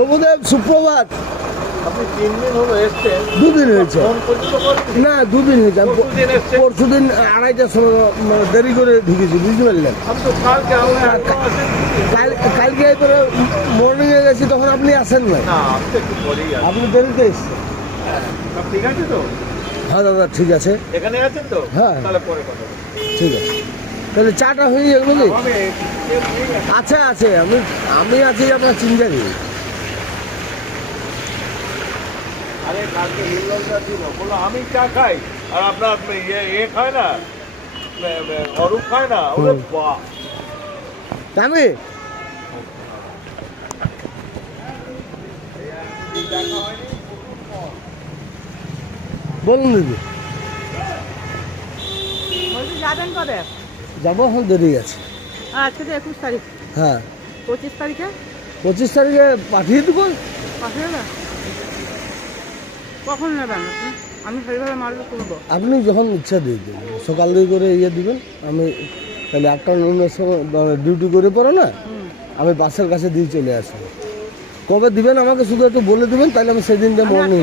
প্রভুদেব সুপ্রভাত। দুদিন হয়েছে? না দুদিন হয়েছে। আমি পরশু দিন আড়াইটার সময় মানে দেরি করে ঢুকেছি বুঝতে পারলেন? কালকে এরপরে মর্নিংয়ে গেছি তখন আপনি আসেন না আপনি দেরিতে এসছেন। ঠিক আছে তো? হ্যাঁ দাদা ঠিক আছে। এখানে আছেন তো? হ্যাঁ। ঠিক আছে। তাহলে চাটা হয়ে যাবে বুঝলি আছে। আছে আছে। আমি আমি আছি আপনার চিন্তা নেই আরে কালকে হিল্লোলটা ছিল বলল আমি চা খাই। আর আপনার ইয়ে ইয়ে খায় না? অরূপ খায় না? ওরে। বাহ! আমি বলুন দিদি। বলছি যাবেন কবে? যাব এখন দেরি আছে। আজকে তো একুশ তারিখ। হ্যাঁ। পঁচিশ তারিখে? পঁচিশ তারিখে পাঠিয়ে দেবো। পাঠিয়ে দেবে কখন নেবেন আপনি? আমি সেইভাবে মালটা তুলবো আপনি যখন ইচ্ছা দিয়ে দেবেন সকাল দিয়ে করে ইয়ে দিবেন আমি তাহলে আটটা নটার সময় ডিউটি করে পড়ো না আমি বাসের কাছে দিয়ে চলে আসব কবে দিবেন আমাকে শুধু একটু বলে দিবেন তাহলে আমি সেদিনটা আমি মর্নিং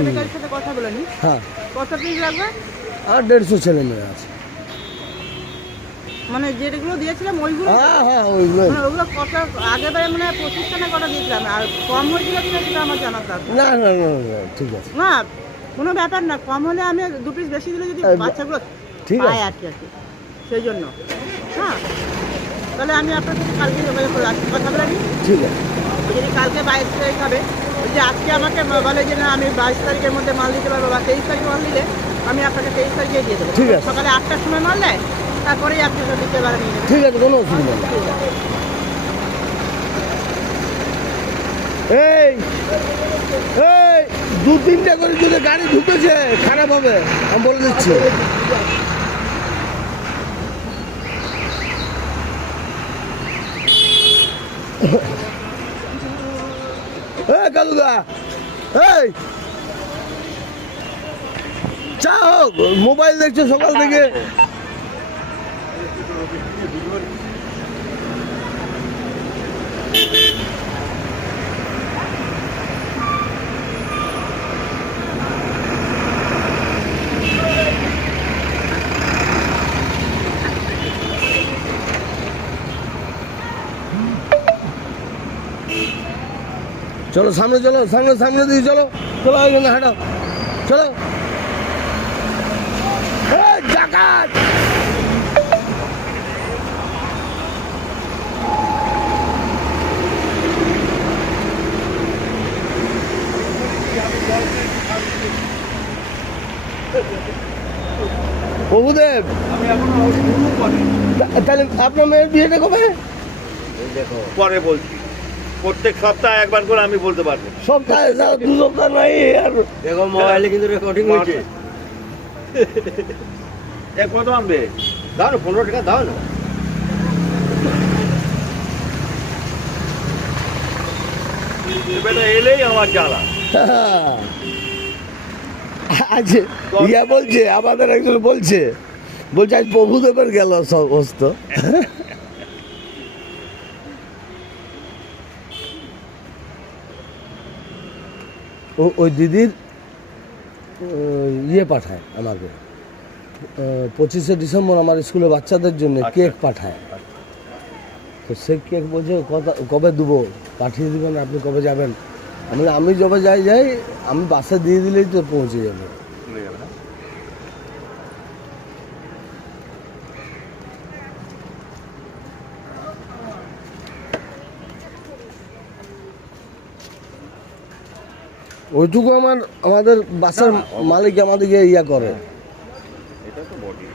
কথা বলে হ্যাঁ। কত পিস লাগবে? আর দেড়শো ছেলে মেয়ে আছে। মানে যেগুলো দিয়েছিলাম ওইগুলো? হ্যাঁ হ্যাঁ ওইগুলো। মানে ওগুলো কত? আগে বারে মানে পঁচিশটা না কটা দিয়েছিলাম আর কম হয়েছিল কিনা সেটা আমার জানার দরকার। না না না না, ঠিক আছে। না কোনো ব্যাপার না কম হলে আমি দু পিস বেশি দিলে যদি বাচ্চাগুলো ঠিক আছে। আর কি আর কি সেই জন্য হ্যাঁ তাহলে আমি আপনার সাথে কালকে যোগাযোগ করে রাখছি কথা বলে ঠিক আছে। যদি কালকে বাইশ তারিখ হবে যে আজকে আমাকে বলে যে না আমি বাইশ তারিখের মধ্যে মাল দিতে পারব বা তেইশ তারিখ মাল দিলে আমি আপনাকে তেইশ তারিখে দিয়ে দেবো। ঠিক আছে। সকালে আটটার সময় মাল দেয় তারপরেই আপনি দিতে পারেন। ঠিক আছে কোনো অসুবিধা নেই ঠিক আছে এই এই, দু তিনটা করে যদি গাড়ি ঢুকেছে, খারাপ হবে, আমি বলে দিচ্ছি। কালুদা হোক, মোবাইল দেখছ সকাল থেকে। চলো সামনে চলো সামনে সামনে দিয়ে চলো। চলো এখানে হাঁটো। চলো। এই, ডাকাত! প্রভুদেব! আমি এখন শুরু করি তা- তাহলে আপনার মেয়ের বিয়েটা কবে? দেখো পরে বলছি। প্রত্যেক সপ্তাহে একবার করে আমি বলতে পারব। সপ্তাহে দু সপ্তাহ নাই আর দেখো মোবাইলে কিন্তু রেকর্ডিং হয়েছে। এ কত আনবে? দাও না পনেরো টাকা দাও না। বেটা এলেই আমার জ্বালা। আজ ইয়া বলছে আমাদের একজন বলছে বলছে আজ প্রভুদেবের গেল সমস্ত ও ওই দিদির ইয়ে পাঠায় আমাকে। পঁচিশে ডিসেম্বর আমার স্কুলে বাচ্চাদের জন্য আচ্ছা। কেক পাঠায়। তো সে কেক বলছে কথা কবে দেবো? পাঠিয়ে দেবেন আপনি কবে যাবেন? আমি আমি যবে যাই যাই আমি বাসে দিয়ে দিলেই তো পৌঁছে যাবে। ওইটুকু আমার আমাদের বাসার মালিক আমাদেরকে ইয়া করে। এটা তো বডি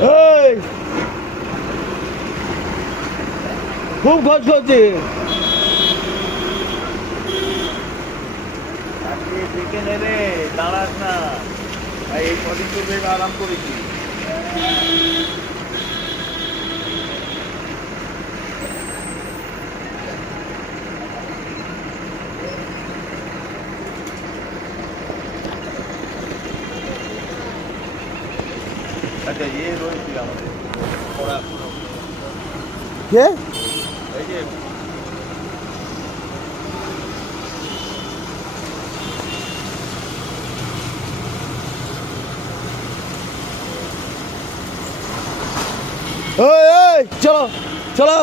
এই খুব করছে। দেখে নে রে দাঁড়াস না। এই কদিন তো বেশ আরাম করেছি। আচ্ছা ইয়ে রয়েছিল আমাদের। কে এই যে ওই ওই চলো চলো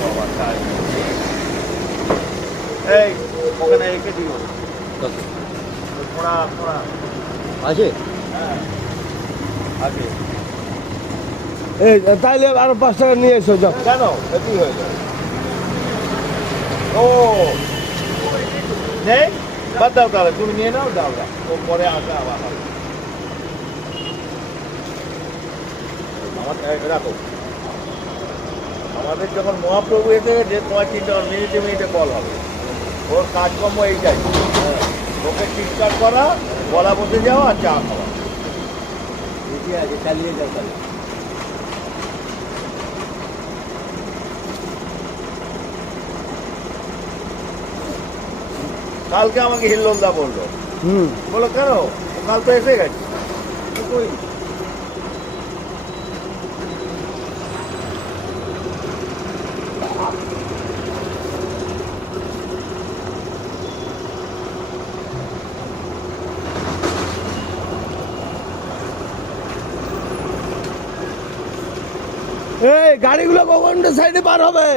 বাবা, তাই। এই ওখানে রেখে দিও থোড়া থোড়া আছে হ্যাঁ আগে এই তাইলে আরও পাঁচ টাকা নিয়ে এসো যাও। কেন? হয়ে ও। নেই? বাদ দাও তাহলে তুমি নিয়ে নাও দাও ও পরে আসবে আবার। আমার রাখো। আমাদের যখন মহাপ্রভু এসে যে তোমার চিন্তা মিনিটে মিনিটে কল হবে ওর কাজকর্ম এইটাই। ওকে চিৎকার করা গলা বসে যাওয়া আর চা খাওয়া। ঠিকই আছে চালিয়ে যাও তাহলে। কালকে আমাকে হিল্লোলদা বলল। হুম। বলো কেন? কাল তো এসে গেছে। কই? এই গাড়িগুলো কখন সাইডে পার হবে?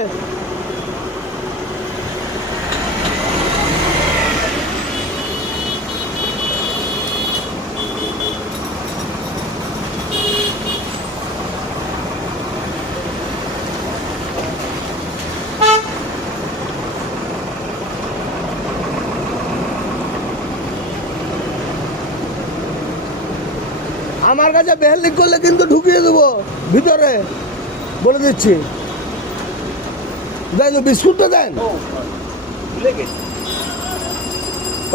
আমার কাছে বেহেলিক করলে কিন্তু ঢুকিয়ে দেবো। ভিতরে। বলে দিচ্ছি। দেন বিস্কুটটা দেন। ও ভুলে গেছি।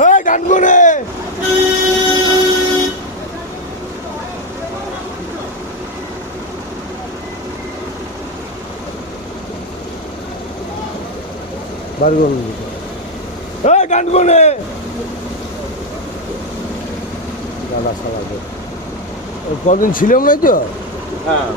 এই ডান করে বার করুন এই ডান করে দাদা সালাদে কদিন ছিলাম নাই তো। হ্যাঁ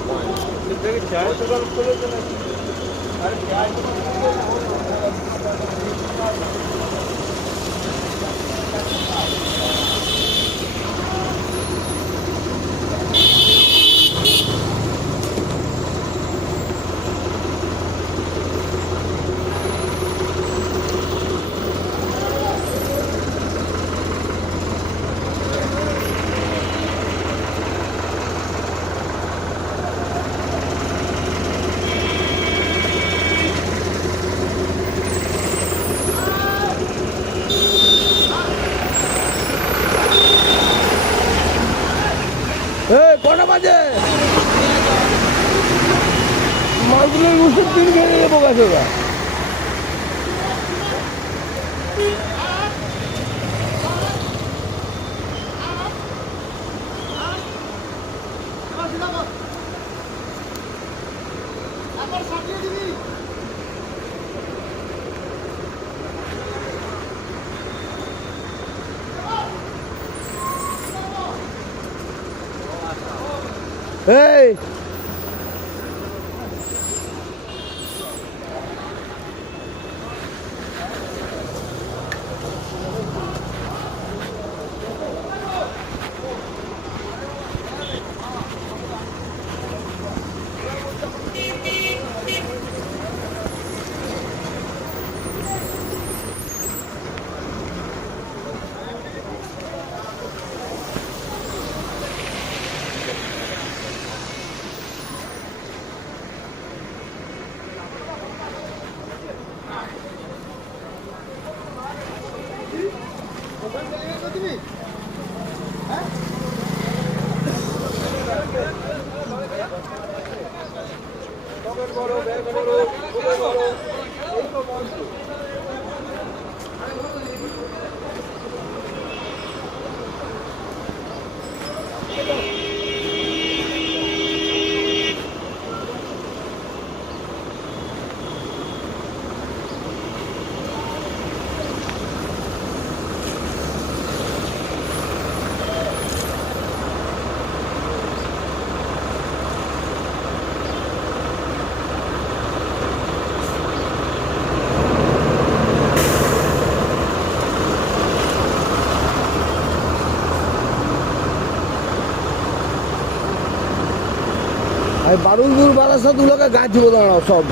আমি বারাসাত গুলোকে গাছ দিব দাঁড়াও সব।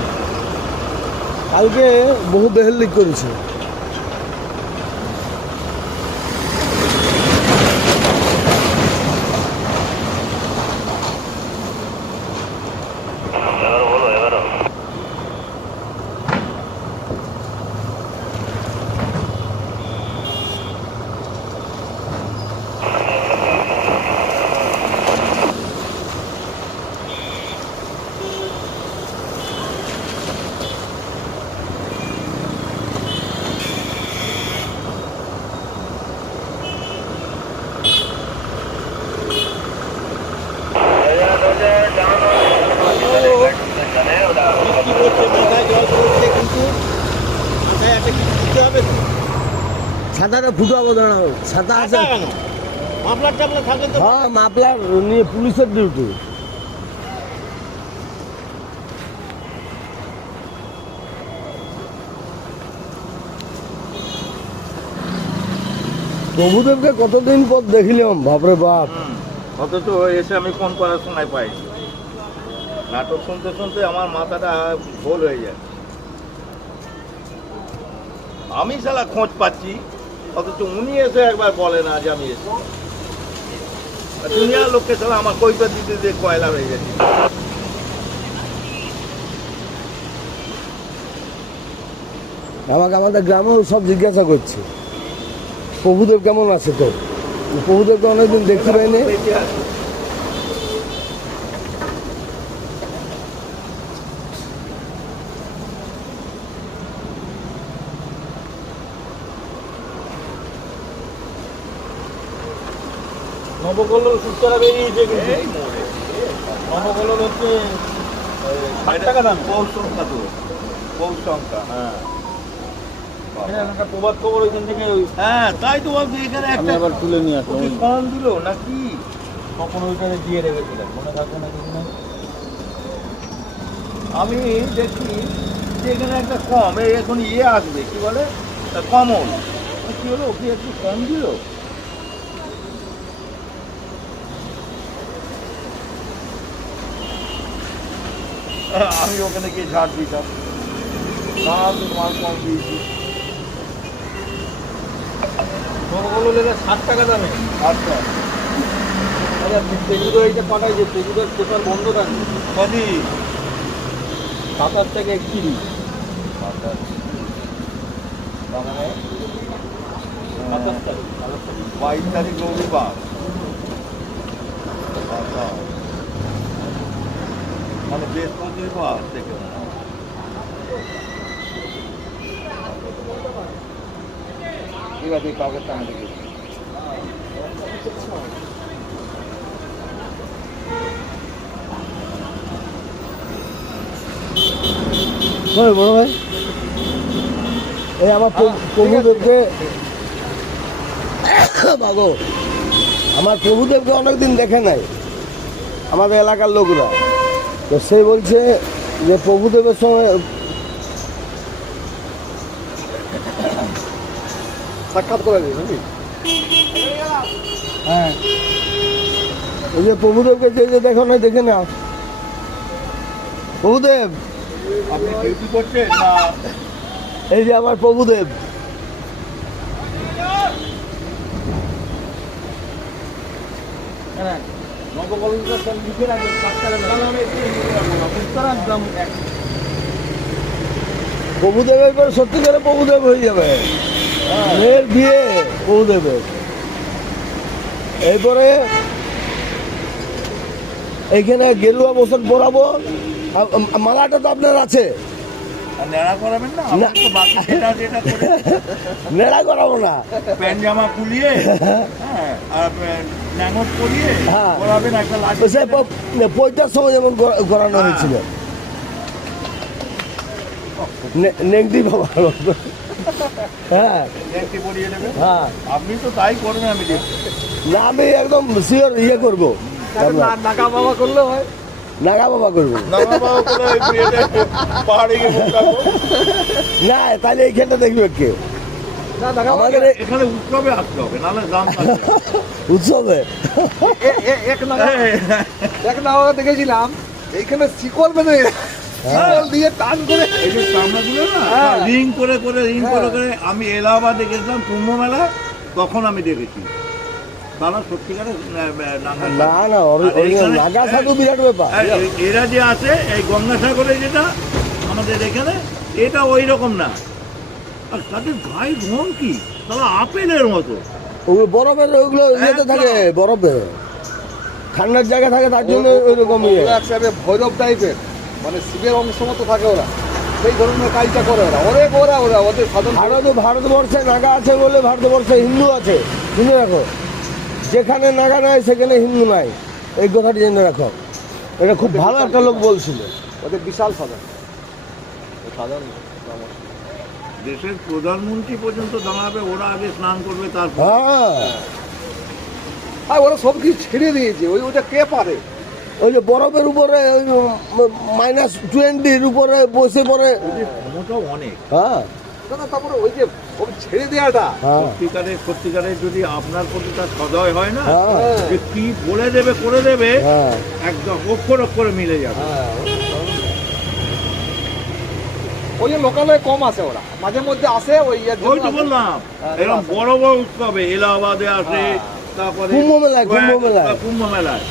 কালকে বহু বেহেল করেছে বৃষ্টি পড়ছে মাথায় জল পড়ছে কিন্তু মাথায় একটা কিছু দিতে হবে তো। ছাতাটা ফুটাবো দাঁড়াও ছাতা আছে? মাফলার টাফলার থাকলে তো হ্যাঁ মাপলার নিয়ে পুলিশের ডিউটি প্রভুদেবকে কতদিন পর দেখিলাম বাপরে বাপ। অথচ এসে আমি ফোন করার সময় পাই। নাটক শুনতে শুনতে আমার মাথাটা ভোল হয়ে যায়। আমি সালা খোঁজ পাচ্ছি অথচ উনি এসে একবার বলে না যে আমি এসে দুনিয়ার লোককে তাহলে আমার কৈফত দিতে দিয়ে কয়লা হয়ে গেছে। আমাকে আমাদের গ্রামেও সব জিজ্ঞাসা করছে। প্রভুদেব কেমন আছে তো প্রভুদেব তো অনেকদিন দেখতে পাইনি। নবকল্লোল সুতরা বেরিয়েছে কিন্তু। নবকল্লোল হচ্ছে ষাট টাকা দাম। পৌষ সংখ্যা তো। পৌষ সংখ্যা। হ্যাঁ। প্রবাদ খবর ওইখান থেকে হ্যাঁ তাই তো এখানে আমি একটা আবার তুলে নিয়ে আসলাম। কম দিল নাকি? দিয়ে মনে থাকবে না কিছু না আমি দেখি যে এখানে একটা কম এই এখন ইয়ে আসবে কি বলে? কমন কি হলো? ওকে একটু কম দিল? আমি ওখানে গিয়ে ঝাড় দিতাম। মাল কম দিয়েছি। ষাট টাকা দামে? আচ্ছা আচ্ছা তেজুদো এইটা পাঠাই যে তেজুদোর পেপার বন্ধ থাকে কদি? সাতাশ থেকে একত্রিশ। মানে সাতাশ তারিখ। বাইশ তারিখ রবিবার। মানে বৃহস্পতিবার বড় ভাই। এই আমার প্রভুদেবকে আমার প্রভুদেবকে অনেকদিন দেখে নাই। আমাদের এলাকার লোকরা। তো সে বলছে যে প্রভুদেবের সঙ্গে সাক্ষাৎ করে দিই নাকি? হ্যাঁ। ওই যে প্রভুদেবকে যে যে দেখো না দেখে না প্রভুদেব! আপনি ডিউটি করছেন না? এই যে আমার প্রভুদেব। হ্যাঁ নবকল্লোলটা সব লিখে রাখবেন এক। প্রভুদেবের করে প্রভুদেব হয়ে যাবে। মেয়ের বিয়ে প্রভুদেবের। এরপরে এইখানে গেরুয়া বসন আ- মালাটা তো আপনার আছে। নেড়া করাবেন না? না। আপনি তো বাকি যেটা যেটা করে নেড়া করাবো না। প্যান্ট জামা খুলিয়ে হ্যাঁ আর ন্যাঙট করিয়ে হ্যাঁ। করাবেন একটা লাঠি সময় যেমন করানো হ্যাঁ। হয়েছিল। নেংটি বাবা হ্যাঁ। হ্যাঁ। আপনি তো তাই করবেন আমি না আমি একদম শিওর ইয়ে করব। নাকা বাবা করলে হয়। নাগা বাবা করব। করে পাহাড়ে গিয়ে মুখ না তাহলে এইখানটা দেখবে কে না নাকা আমাদের এখানে উৎসবে আসতে হবে নাহলে দাম উৎসবে? এক এক দেখেছিলাম এইখানে শিকল বেঁধে শিকল দিয়ে টান করে এই যে চামড়াগুলো না হ্যাঁ। রিং করে করে রিং করে করে আমি এলাহাবাদে গেছিলাম কুম্ভ মেলা তখন আমি দেখেছি। না না নাগা সাধু বিরাট ব্যাপার। এরা যে আছে এই গঙ্গাসাগরে যেটা আমাদের এখানে এটা ওই রকম না। আর তাদের গায়ে ধন কি? তারা আপেলের মতো। ওগুলো বরফের ওগুলো ইয়েতে থাকে বরফে। ঠান্ডার জায়গা থাকে তার জন্য ওইরকম ইয়ে। একসাথে ভৈরব টাইপের মানে শিবের অংশ মতো থাকে ওরা। সেই ধরনের কাজটা করে ওরা। অনেক ওরা ওরা ওদের সাধারণ ভারত ভারতবর্ষে নাগা আছে বলে ভারতবর্ষে হিন্দু আছে। শুনে রাখো। যেখানে নাগা নাই সেখানে হিন্দু নাই। এই কথাটি জেনে রাখো। এটা খুব ভালো একটা লোক বলছিল। ওদের বিশাল সাধারণ সাধারণ দেশের প্রধানমন্ত্রী পর্যন্ত দাঁড়াবে ওরা আগে স্নান করবে তারপর হ্যাঁ। আর ওরা সব কিছু ছেড়ে দিয়েছে। ওই ওটা কে পারে? ওই যে বরফের উপরে মাইনাস টোয়েন্টির উপরে বসে পড়ে। ক্ষমতাও অনেক। হ্যাঁ। তারপরে ওই যে সব ছেড়ে দেওয়াটা সত্যিকারের সত্যিকারের যদি আপনার প্রতি তার সদয় হয় না যে কি বলে দেবে করে দেবে একদম অক্ষর অক্ষরে মিলে যাবে। ওই যে লোকালয়ে কম আসে ওরা। মাঝে মধ্যে আসে ওই ওই তো বললাম এরকম বড় বড় উৎসবে এলাহাবাদে আসে হ্যাঁ। তারপরে কুম্ভ মেলায়, কুম্ভ কয়েক- মেলায়। কুম্ভ মেলায়।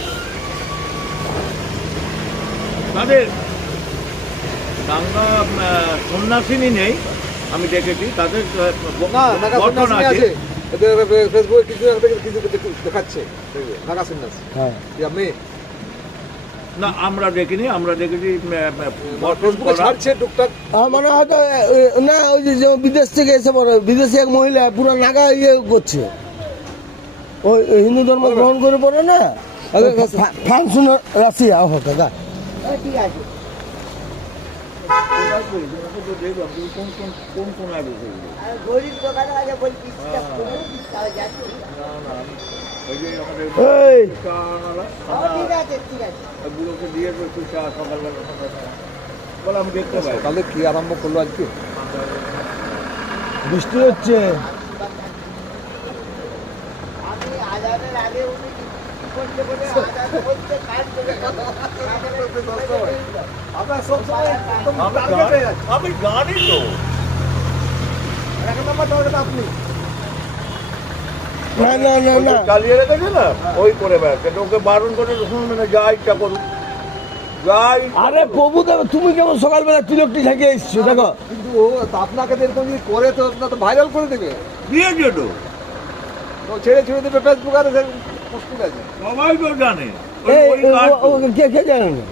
তাদের দাঙ্গা সন্ন্যাসিনী নেই আমি দেখেছি তাদের গঠন আছে ফেসবুকে কিছু দেখাচ্ছে নাগা সন্ন্যাসী হ্যাঁ না আমরা দেখিনি আমরা দেখেছি আহ, আহ, ফেসবুকে ছাড়ছে টুকটাক আমার হয়তো না ওই যে বিদেশ থেকে এসে পড়ে বিদেশি এক মহিলা পুরো নাগা ইয়ে করছে ওই হিন্দু ধর্ম গ্রহণ করে পড়ে না রাশিয়া ও কাকা ঠিক আছে কোন কোন- কোন গরিব দোকানে আছে বলি তাও যাচ্ছে না, না, আমি- ওই যে আমাদের এই! ঠিক আছে ঠিক আছে। বুড়োকে দিয়ে একটু চা সকালবেলা সকালবেলা। বলে। আমি দেখতে পাই। তাহলে কি আরম্ভ করল আজকে? বৃষ্টি হচ্ছে। আমি আজানের আগে উনি আমি তো। এক নম্বর টার্গেট আপনি। না না না না। চালিয়ে রেখেছে না? ওই করে বেড়াচ্ছে ওকে বারণ করে শুনবে না যা ইচ্ছা করুক। আরে প্রভু তুমি কেমন সকালবেলা তিলকটি ঢেকে এসছো? দেখো। কিন্তু ও আপনাকে এরকম যদি করে তো ভাইরাল করে দেবে। তো। তো ছেড়ে ছেড়ে দেবে ফেসবুক আর আছে সবাই তো জানে। কে কে জানে? না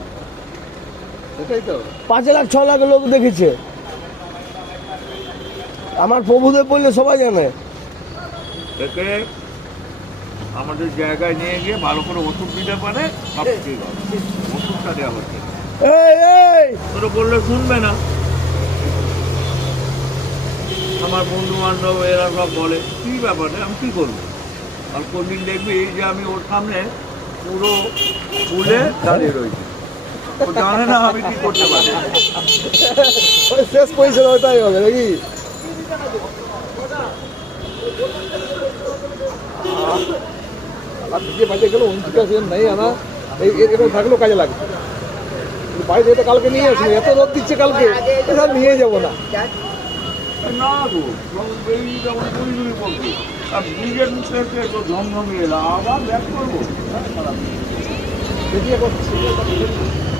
সেটাই তো। পাঁচ লাখ ছ লাখ লোক দেখেছে। আমার প্রভুদেব বললে সবাই জানে। একে আমাদের জায়গায় নিয়ে গিয়ে ভালো করে ওষুধ দিতে পারে সব ঠিক হবে। ওষুধটা দেওয়া হচ্ছে। এই এই! বললে শুনবে না। আমার বন্ধু বান্ধব এরা সব বলে কী ব্যাপারে? আমি কী করব? আর কোনদিন দেখবি যে আমি ওর সামনে পুরো ফুলে দাঁড়িয়ে রয়েছি। ও জানে না আমি কি করতে পারি। থাকলেও কাজে লাগবে এটা কালকে নিয়ে আসবে এত রোদ দিচ্ছে কালকে। নিয়ে যাব না। না গো বেরিয়ে যখন গুড়ি গুড়ি পড়বে আর ব্রিজের মুখে তো ঝমঝমিয়ে এলাম আবার ব্যাক করব হ্যাঁ, খারাপ। দেখি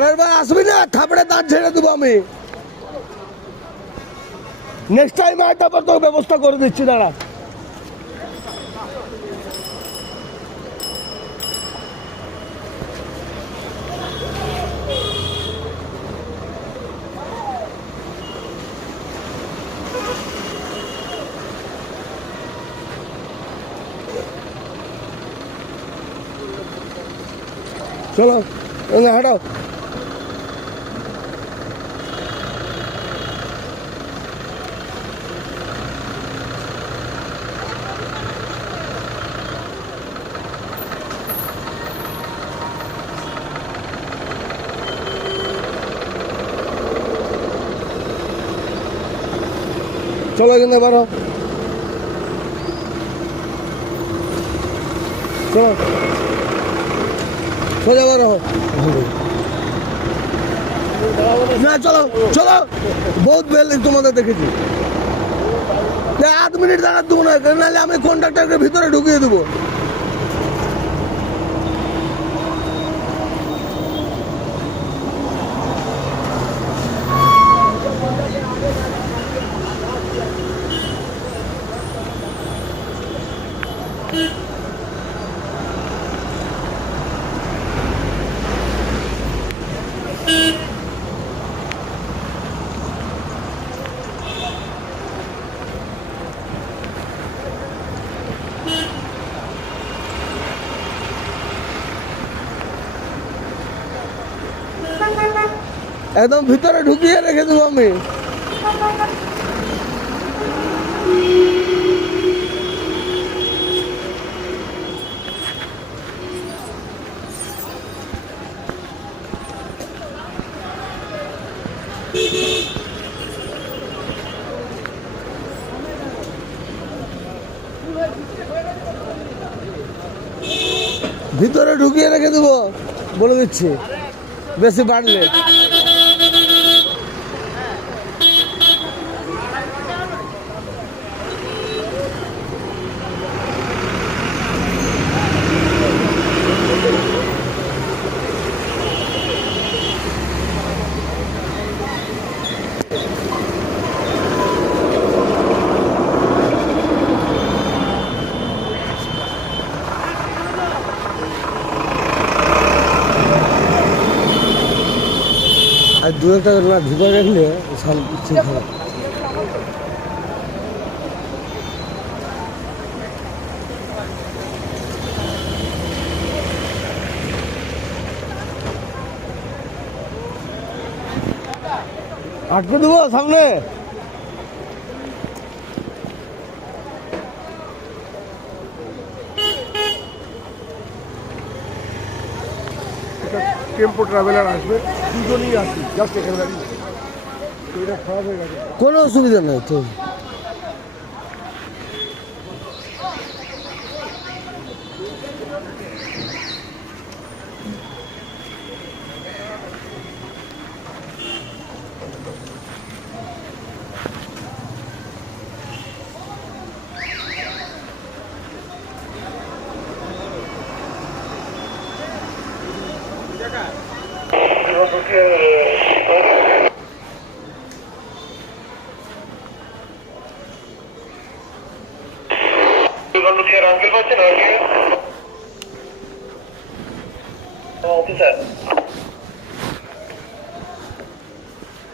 পরের বার আসবি না থাপড়ে দাঁত ঝেড়ে দেবো আমি। নেক্সট টাইম আয়, তারপর তোর ব্যবস্থা করে দিচ্ছি, দাঁড়া। চলো ওখানে হাঁটাও চলো এখানে বারো চলো। সোজা বারো না, চলো চলো। বহুত বেল তোমাদের দেখেছি। আধ মিনিট দাঁড়াতে দেবো না নাহলে আমি কন্ট্রাক্টরকে ভিতরে ঢুকিয়ে দেবো। একদম ভিতরে ঢুকিয়ে রেখে দেবো আমি। ভিতরে ঢুকিয়ে রেখে দেবো বলে দিচ্ছি। বেশি বাড়লে। আর দু একটা না ঢুকে রাখলে ঠিক হবে। আটকে দেবো সামনে। টেম্পো ট্রাভেলার আসবে। দুজনেই আসি জাস্ট এখানে দাঁড়িয়ে। কোনো অসুবিধা নেই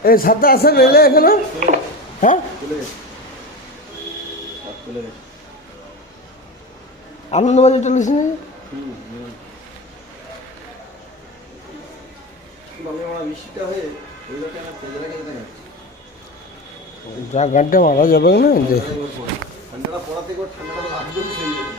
এই সাতটা আসেন এলে এখানে? হ্যাঁ? আনন্দবাজার চলিস নি যা গানটা মারা যাবে না যে ঠান্ডাটা পড়াতে ঠান্ডাটা